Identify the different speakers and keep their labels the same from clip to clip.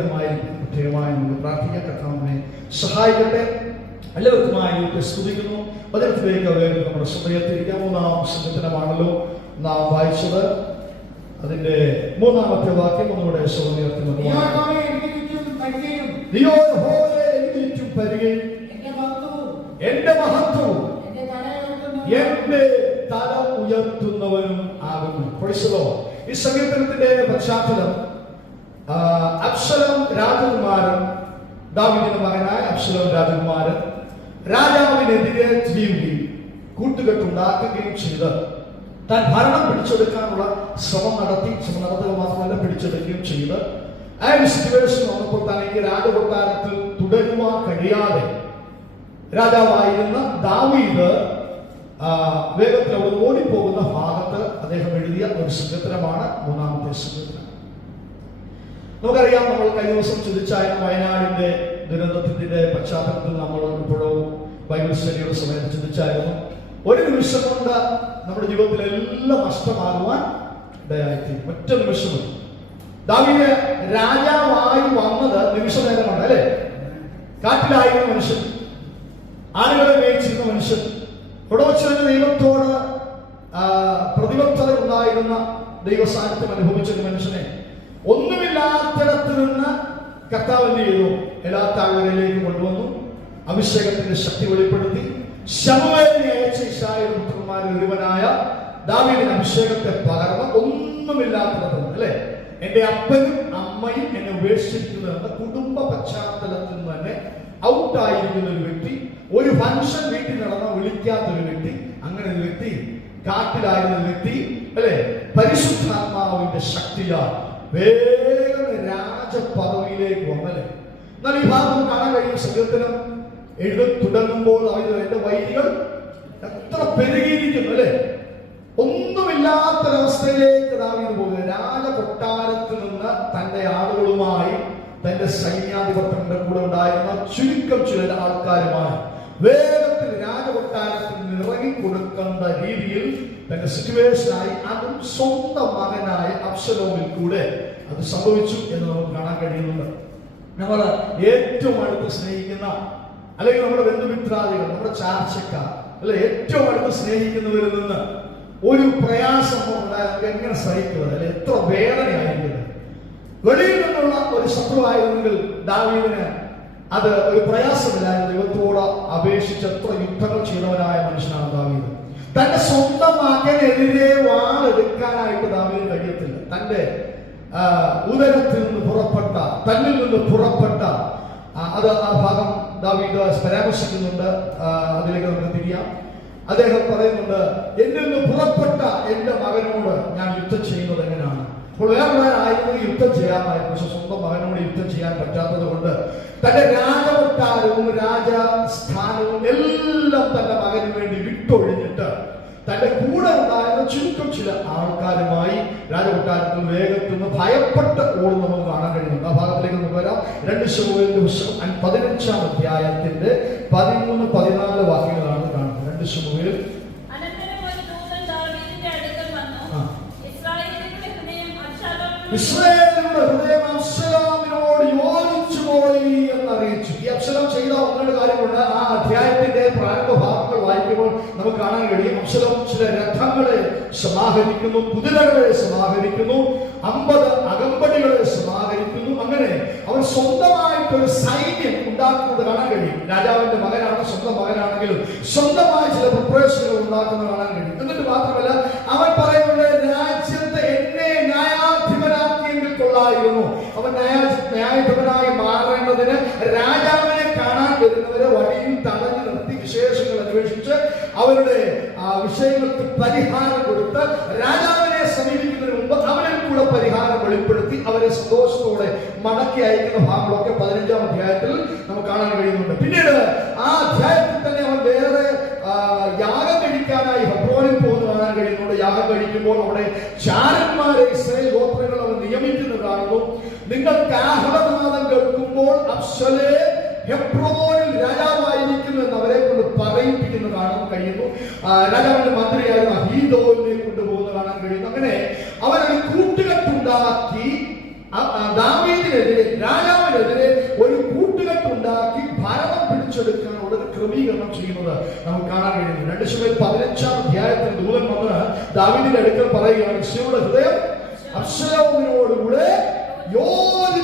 Speaker 1: ദൈവമായി നമുക്ക് പ്രാർത്ഥിക്കാൻ കർത്താവിനെ സഹായിക്കട്ടെ എല്ലാവർക്കുമായി സ്തുതിക്കുന്നു അതിനത്തിലേക്ക് അവർക്ക് നമ്മുടെ ശ്രദ്ധയത്തിരിക്കാമോ നാം സംഘത്തിനമാണല്ലോ നാം വായിച്ചത് അതിന്റെ മൂന്നാമത്തെ വാക്യം ഒന്നുകൂടെ
Speaker 2: എന്റെ മഹത്വം
Speaker 1: എന്റെ തല ഉയർത്തുന്നവനും ആകുന്നു ഈ സങ്കീർത്തനത്തിന്റെ പശ്ചാത്തലം അബ്സലം രാജകുമാരൻ ദാവിദിന്റെ മകനായ അബ്സലം രാജകുമാരൻ രാജാവിനെതിരെ തിരിയുകയും കൂട്ടുകെട്ടുണ്ടാക്കുകയും ചെയ്ത് താൻ ഭരണം പിടിച്ചെടുക്കാനുള്ള ശ്രമം നടത്തി ശ്രമം നടത്തുക മാത്രമല്ല പിടിച്ചെടുക്കുകയും ചെയ്ത് ആ ഒരു സിറ്റുവേഷൻ വന്നപ്പോൾ ഈ രാജകൊട്ടാരത്തിൽ തുടരുവാൻ കഴിയാതെ രാജാവായിരുന്ന ദാവീദ് വേഗത്തിൽ അവിടെ ഓടിപ്പോകുന്ന ഭാഗത്ത് അദ്ദേഹം എഴുതിയ ഒരു സങ്കത്രമാണ് മൂന്നാമത്തെ സങ്കത്രം നമുക്കറിയാം നമ്മൾ കഴിഞ്ഞ ദിവസം ചുതിച്ചായ വയനാടിന്റെ ദുരന്തത്തിന്റെ പശ്ചാത്തലത്തിൽ നമ്മൾ ഇപ്പോഴും ബൈബിൾ സ്റ്റഡിയുടെ സമയത്ത് ചിന്തിച്ചായിരുന്നു ഒരു നിമിഷം കൊണ്ട് നമ്മുടെ ജീവിതത്തിൽ എല്ലാം നഷ്ടമാകുവാൻ ഇടയായി ഒറ്റ നിമിഷം ദാവിന് ദാവീദ് രാജാവായി വന്നത് നിമിഷ നേരമാണ് അല്ലെ കാട്ടിലായിരുന്ന മനുഷ്യൻ ആളുകളെ മേയിച്ചിരുന്ന മനുഷ്യൻ കുടവച്ചവന്റെ ദൈവത്തോട് പ്രതിബദ്ധത ഉണ്ടായിരുന്ന ദൈവസാന്നിധ്യം അനുഭവിച്ചൊരു മനുഷ്യനെ ഒന്നുമില്ലാത്തിടത്ത് നിന്ന് കർത്താവ് എന്ത് ചെയ്തു എല്ലാ താഴ്വരയിലേക്ക് കൊണ്ടുവന്നു അഭിഷേകത്തിന്റെ ശക്തി വെളിപ്പെടുത്തി ശമവയത്തിനെ ഒരുവനായ ദാവീദിന് അഭിഷേകത്തെ പകർന്ന് നിന്ന് അല്ലേ എന്റെ അപ്പനും അമ്മയും എന്നെ ഉപേക്ഷിച്ചിരിക്കുന്നത് എന്ന കുടുംബ പശ്ചാത്തലത്തിൽ നിന്ന് തന്നെ ഔട്ട് ആയിരിക്കുന്ന ഒരു വ്യക്തി ഒരു ഫംഗ്ഷൻ വീട്ടിൽ നടന്ന വിളിക്കാത്ത ഒരു വ്യക്തി അങ്ങനെ ഒരു വ്യക്തി കാട്ടിലായിരുന്ന വ്യക്തി അല്ലെ പരിശുദ്ധാത്മാവിന്റെ ശക്തിയാണ് വേഗം രാജപദവിയിലേക്ക് വന്നല്ലേ എന്നാൽ ഈ ഭാഗം കാണാൻ കഴിയും സങ്കീർത്തനം എഴുതി തുടങ്ങുമ്പോൾ അറിയുന്നത് എന്റെ വൈദികൾ എത്ര പെരുകിയിരിക്കുന്നു അല്ലേ ഒന്നുമില്ലാത്തൊരവസ്ഥയിലേക്ക് ദാവീദ് പോകുന്നത് രാജകൊട്ടാരത്തിൽ നിന്ന് തന്റെ ആളുകളുമായി തന്റെ സൈന്യാധിപത്യത്തിന്റെ കൂടെ ഉണ്ടായിരുന്ന ചുരുക്കം ചില ആൾക്കാരുമായി വേഗത്തിൽ രാജകൊട്ടാരത്തിൽ നിന്ന് ഇറങ്ങിക്കൊടുക്കേണ്ട രീതിയിൽ തന്റെ സിറ്റുവേഷനായി അതും സ്വന്തം മകനായ അപ്സലോമിൽ കൂടെ അത് സംഭവിച്ചു എന്ന് നമുക്ക് കാണാൻ കഴിയുന്നുണ്ട് നമ്മൾ ഏറ്റവും അടുത്ത് സ്നേഹിക്കുന്ന അല്ലെങ്കിൽ നമ്മുടെ ബന്ധുമിത്രാദികൾ നമ്മുടെ ചാർച്ചക്കാർ അല്ലെ ഏറ്റവും അടുത്ത് സ്നേഹിക്കുന്നവരിൽ നിന്ന് ഒരു പ്രയാസം ഉണ്ടായാൽ എങ്ങനെ സഹിക്കുന്നത് അല്ലെ എത്ര വേദനയായിരിക്കുന്നത് വെളിയിൽ നിന്നുള്ള ഒരു ശത്രുവായിരുന്നെങ്കിൽ ദാവീദിന് അത് ഒരു പ്രയാസമില്ലായിരുന്നു ദൈവത്തോട് അപേക്ഷിച്ച് എത്ര യുദ്ധങ്ങൾ ചെയ്തവനായ മനുഷ്യനാണ് ദാവീദ് തന്റെ സ്വന്തം മകനെതിരെ വാളെടുക്കാനായിട്ട് ദാവീദ് കഴിയത്തില്ല തന്റെ ഉദരത്തിൽ നിന്ന് പുറപ്പെട്ട തന്നിൽ നിന്ന് പുറപ്പെട്ട അത് ആ ഭാഗം ദാവീദ് പരാമർശിക്കുന്നുണ്ട് അതിലേക്ക് നമുക്ക് തിരിയാം അദ്ദേഹം പറയുന്നുണ്ട് എന്നിൽ നിന്ന് പുറപ്പെട്ട എന്റെ മകനോട് ഞാൻ യുദ്ധം ചെയ്യുന്നത് എങ്ങനെയാണ് അപ്പോൾ വേറെ ആയിരുന്നു യുദ്ധം ചെയ്യാമായിരുന്നു പക്ഷെ സ്വന്തം മകനോട് യുദ്ധം ചെയ്യാൻ പറ്റാത്തത് കൊണ്ട് തന്റെ രാജവട്ടാരവും രാജസ്ഥാനവും എല്ലാം തന്റെ മകന് തന്റെ കൂടെ ഉണ്ടായിരുന്ന ചുരുക്കം ചില ആൾക്കാരുമായി രാജകൊട്ടാരത്തിൽ വേഗത്തിൽ നിന്ന് ഭയപ്പെട്ട് ഓടും നമുക്ക് കാണാൻ കഴിയുന്നുണ്ട് ആ ഭാഗത്തിലേക്ക് നമുക്ക് വരാം രണ്ട് ശമുവേലിന്റെ പുസ്തകം പതിനഞ്ചാം അധ്യായത്തിന്റെ പതിമൂന്ന് പതിനാല് വാക്യങ്ങളാണ് കാണുന്നത് രണ്ട് ശമുവേൽ
Speaker 2: ഇസ്രായേൽ നമുക്ക് കാണാൻ കഴിയും അക്ഷരം ചില രഥങ്ങളെ സമാഹരിക്കുന്നു കുതിരകളെ സമാഹരിക്കുന്നു അമ്പത് അകമ്പടികളെ സമാഹരിക്കുന്നു അങ്ങനെ അവർ സ്വന്തമായിട്ടൊരു സൈന്യം ഉണ്ടാക്കുന്നത് കാണാൻ കഴിയും രാജാവിന്റെ മകനാണ് സ്വന്തം മകനാണെങ്കിലും സ്വന്തമായി ചില പ്രിപ്പറേഷനുകൾ ഉണ്ടാക്കുന്നത് കാണാൻ കഴിയും എന്നിട്ട് മാത്രമല്ല അവൻ പറയുന്നത് രാജ്യത്തെ എന്നെ ന്യായാധിപനാക്കിയെങ്കിൽ കൊള്ളായിരുന്നു അവൻ ന്യായ ന്യായാധിപനായി മാറേണ്ടതിന് രാജാവിനെ കാണാൻ വരുന്നവരെ വഴിയും തടഞ്ഞു നിർത്തി വിശേഷങ്ങൾ അന്വേഷിച്ച് അവരുടെ വിഷയങ്ങൾക്ക് പരിഹാരം കൊടുത്ത് രാജാവിനെ സമീപിക്കുന്നതിന് മുമ്പ് അവനിൽ കൂടെ പരിഹാരം വെളിപ്പെടുത്തി അവരെ സന്തോഷത്തോടെ മടക്കി അയക്കുന്ന ഭാഗങ്ങളൊക്കെ പതിനഞ്ചാം അധ്യായത്തിൽ നമുക്ക് കാണാൻ കഴിയുന്നുണ്ട് പിന്നീട് ആ അധ്യായത്തിൽ തന്നെ അവൻ വേറെ യാഗം കഴിക്കാനായി ഹെബ്രോനിൽ പോകുന്നു കാണാൻ കഴിയുന്നുണ്ട് യാഗം കഴിക്കുമ്പോൾ അവിടെ ചാരന്മാരെ ഇസ്രയേൽ ഗോത്രങ്ങൾ അവൻ നിയമിക്കുന്നത് കാണുന്നു നിങ്ങൾ കാഹളനാദം കേൾക്കുമ്പോൾ അപ്സലേ ഹെബ്രോൻ കാണാൻ കഴിയുന്നു രാജാവിന്റെ മന്ത്രിയായിരുന്ന ഹീദോലിനെ കൊണ്ടുപോകുന്ന കാണാൻ കഴിയുന്നു അങ്ങനെ അവരൊരു കൂട്ടുകെട്ടുണ്ടാക്കി ദാവീദിനെതിരെ രാജാവിനെതിരെ ഒരു കൂട്ടുകെട്ടുണ്ടാക്കി ഭാരതം പിടിച്ചെടുക്കാനുള്ള ഒരു ക്രമീകരണം ചെയ്യുന്നത് നമുക്ക് കാണാൻ കഴിയുന്നു രണ്ട് ശതമാനം പതിനഞ്ചാം അധ്യായത്തിൽ ദൂതൻ വന്ന് ദാവീദിന്റെ അടുക്കൽ പറയുകയാണ് ശിവയുടെ ഹൃദയം അക്ഷയോമിനോടുകൂടെ യോജി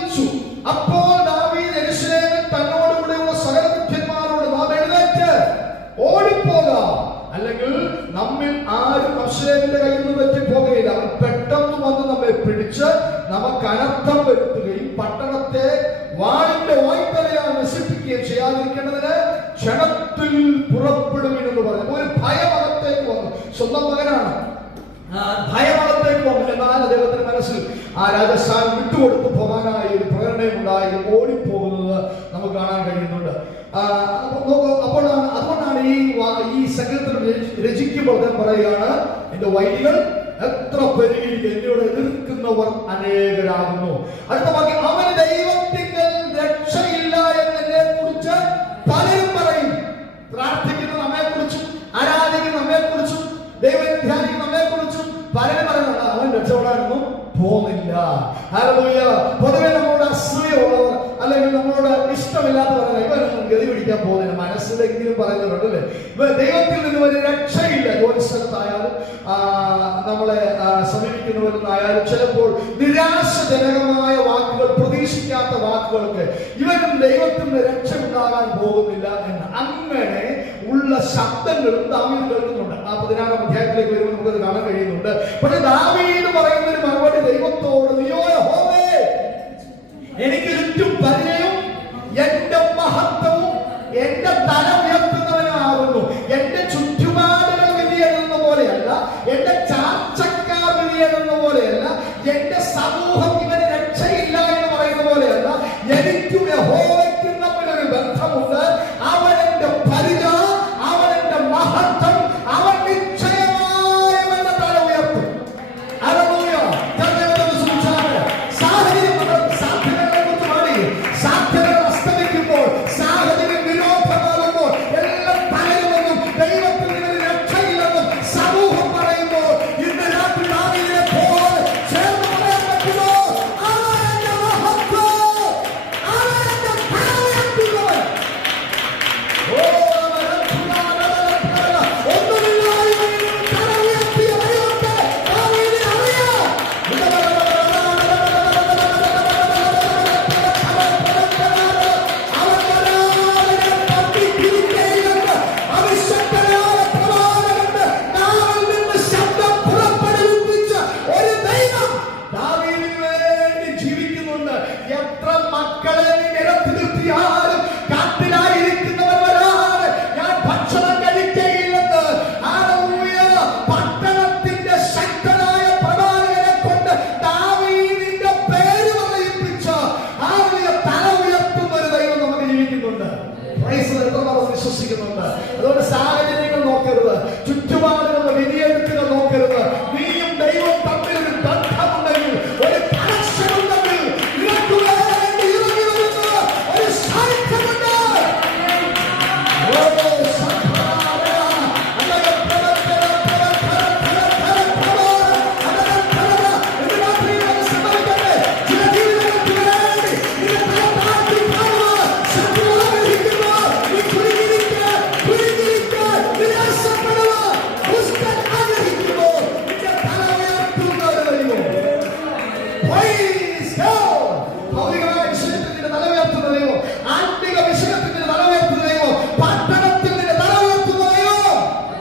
Speaker 2: പിടിച്ച് നമുക്ക് അനർത്ഥം വരുത്തുകയും പട്ടണത്തെ വാഴിന്റെ ഓയ്ത്തലയാൽ നശിപ്പിക്കുകയും ചെയ്യാതിരിക്കേണ്ടതിന് ക്ഷണത്തിൽ പുറപ്പെടുവിനെന്ന് പറഞ്ഞു ഒരു ഭയമകത്തേക്ക് വന്നു സ്വന്തം മകനാണ് ഭയമകത്തേക്ക് വന്നു എന്നാൽ അദ്ദേഹത്തിന്റെ മനസ്സിൽ ആ രാജസ്ഥാൻ വിട്ടുകൊടുത്ത് പോകാനായി ഒരു പ്രേരണയുണ്ടായി ഓടിപ്പോകുന്നത് നമുക്ക് കാണാൻ കഴിയുന്നുണ്ട് അപ്പോഴാണ് അതുകൊണ്ടാണ് ഈ ഈ സംഗീതത്തിൽ രചിക്കുമ്പോൾ അദ്ദേഹം പറയുകയാണ് എന്റെ വൈദികൾ എത്ര പെരുകി എന്നോട് എതിർത്ത് നിൽക്കുന്നവർ അനേകരാകുന്നു അടുത്ത വാക്യം അവന് ദൈവത്തിന്റെ പോകില്ല പൊതുവെ നമ്മളോട് അസൂയുള്ളവർ അല്ലെങ്കിൽ നമ്മളോട് ഇഷ്ടമില്ലാത്തവർ ഇവരൊന്നും ഗതി പിടിക്കാൻ പോകുന്നില്ല മനസ്സിലെങ്കിലും പറയുന്നവരുണ്ട് അല്ലെ ഇവ ദൈവത്തിൽ നിന്ന് ഒരു രക്ഷയില്ല ജോലി സ്ഥലത്തായാലും നമ്മളെ സമീപിക്കുന്നവരുന്നായാലും ചിലപ്പോൾ നിരാശജനകമായ വാക്കുകൾ പ്രതീക്ഷിക്കാത്ത വാക്കുകൾക്ക് ഇവരും ദൈവത്തിൽ നിന്ന് രക്ഷ ഉണ്ടാകാൻ പോകുന്നില്ല എന്ന് അങ്ങനെ ഉള്ള ശബ്ദങ്ങളും ദാവീദ് കേൾക്കുന്നുണ്ട് ആ പതിനാറാം അധ്യായത്തിലേക്ക് വരുമ്പോൾ നമുക്കത് കാണാൻ കഴിയുന്നുണ്ട് പക്ഷെ ദാവീദ് പറയുന്നത്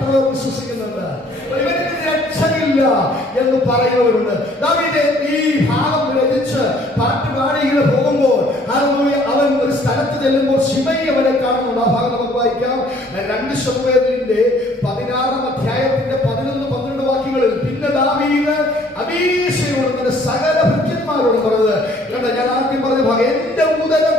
Speaker 2: നമ്മൾ വിശ്വസിക്കുന്നുണ്ട് രക്ഷയില്ല എന്ന് പറയുന്നവരുണ്ട് ദാവീദ് ഈ ഭാവം രചിച്ച് പാട്ട് പാടി പോകുമ്പോൾ അവൻ ഒരു സ്ഥലത്ത് ചെല്ലുമ്പോൾ ശിവയെ അവനെ കാണുന്നുണ്ട് ആ ഭാഗം നമുക്ക് വായിക്കാം രണ്ട് ശബ്ദത്തിന്റെ പതിനാറാം അധ്യായത്തിന്റെ പതിനൊന്ന് പന്ത്രണ്ട് വാക്യങ്ങളിൽ പിന്നെ ദാവീദ് അബീഷയോട് സകല ഭൃത്യന്മാരോട് പറഞ്ഞത് ഞാൻ ആദ്യം പറഞ്ഞ ഭാഗം എന്റെ ഉദരം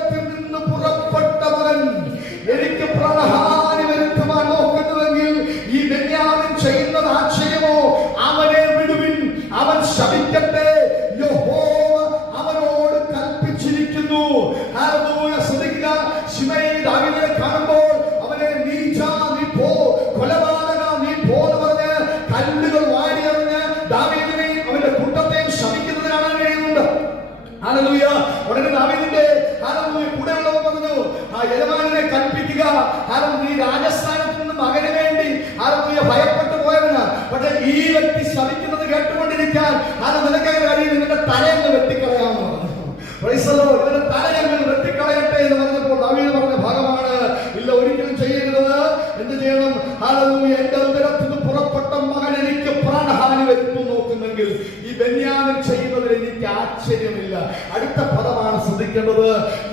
Speaker 2: ഈശ്വരോ ഇവരെ തല ഞങ്ങൾ വെട്ടിക്കളയട്ടെ എന്ന് ഭാഗമാണ് ഇല്ല ഒരിക്കലും ചെയ്യരുത് എന്ത് ചെയ്യണം ഹാലൂയ എന്റെ ഉദരത്തിന് പുറപ്പെട്ട മകൻ എനിക്ക് പ്രാണഹാനി വരുന്നു നോക്കുന്നെങ്കിൽ ഈ ബെന്യാമിൻ ചെയ്യുന്നതിൽ എനിക്ക് ആശ്ചര്യമില്ല അടുത്ത പദമാണ് ശ്രദ്ധിക്കേണ്ടത്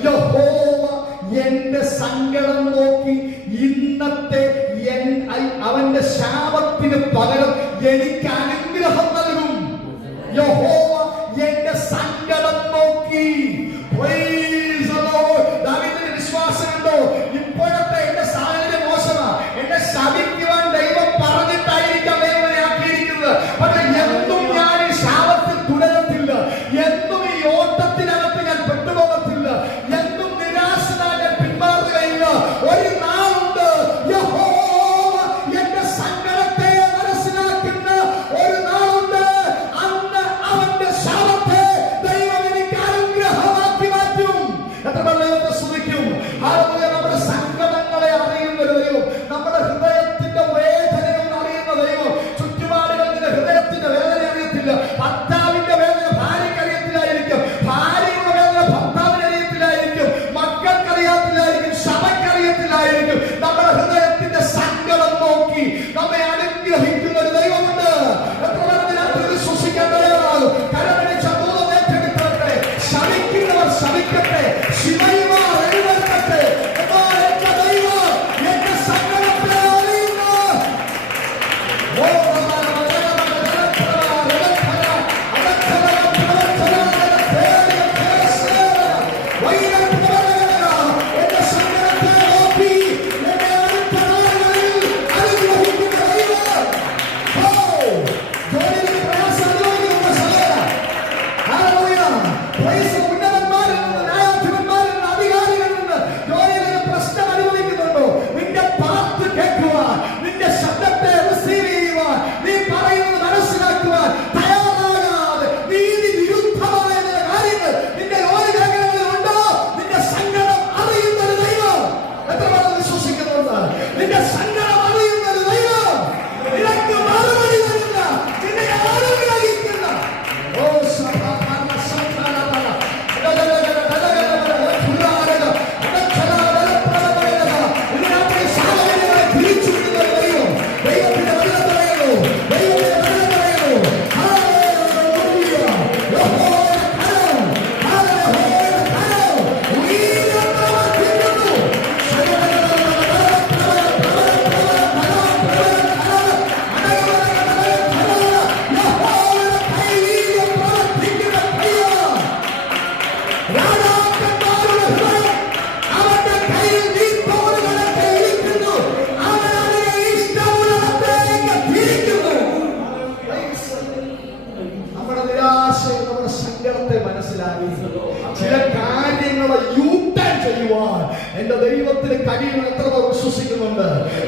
Speaker 2: യഹോവ എന്റെ സങ്കടം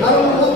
Speaker 2: Gracias.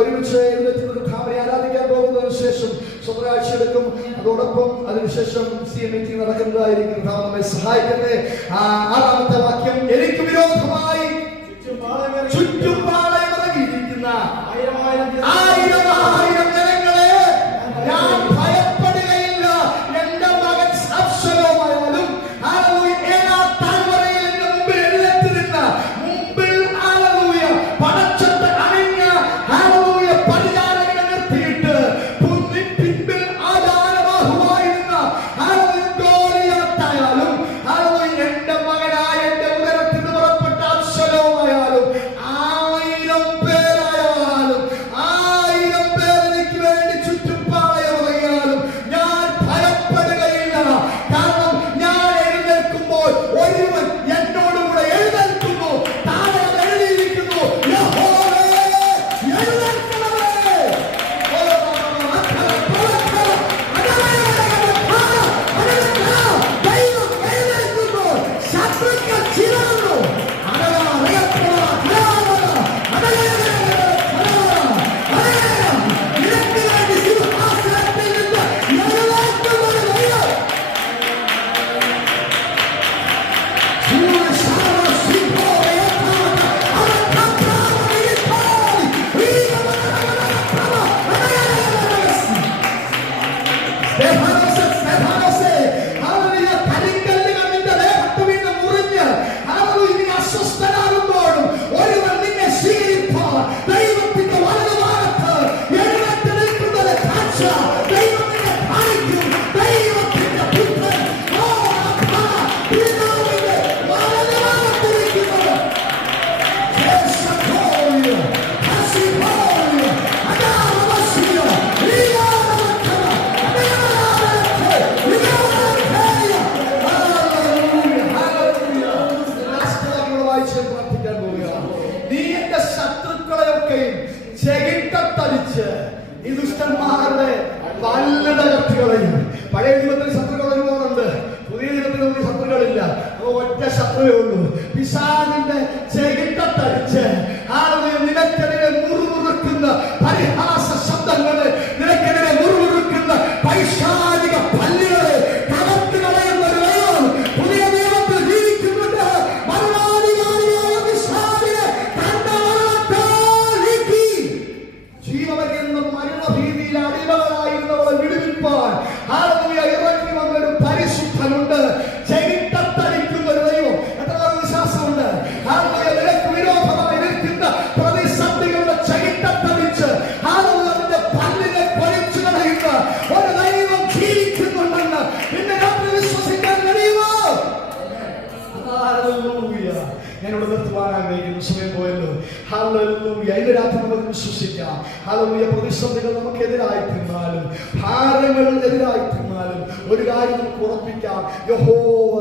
Speaker 2: ഒരുമിച്ച് എഴുന്നേറ്റ് ആരാധിക്കാൻ പോകുന്നതിന് ശേഷം സ്വന്തരാഴ്ച എടുക്കും അതോടൊപ്പം അതിനുശേഷം സി എം മീറ്റിംഗ് നടക്കുന്നതായിരിക്കും നമ്മെ സഹായിക്കട്ടെ ആറാമത്തെ വാക്യം എനിക്ക് വിരോധമായി ചുറ്റും പിശാദിന്റെ ചെകിട്ട് പ്രാപിക്കുമാറാകേക്കും സമയപ്പോയല്ലോ ഹാലൂയ അതിൻ്റെ രാത്രി നമുക്ക് വിശ്വസിക്കാം ഹാലൂയ പ്രതിസന്ധികൾ നമുക്കെതിരായി തിന്നാലും ഭാരങ്ങൾ എതിരായി തിന്നാലും ഒരു കാര്യം നമുക്ക് ഉറപ്പിക്കാം യഹോ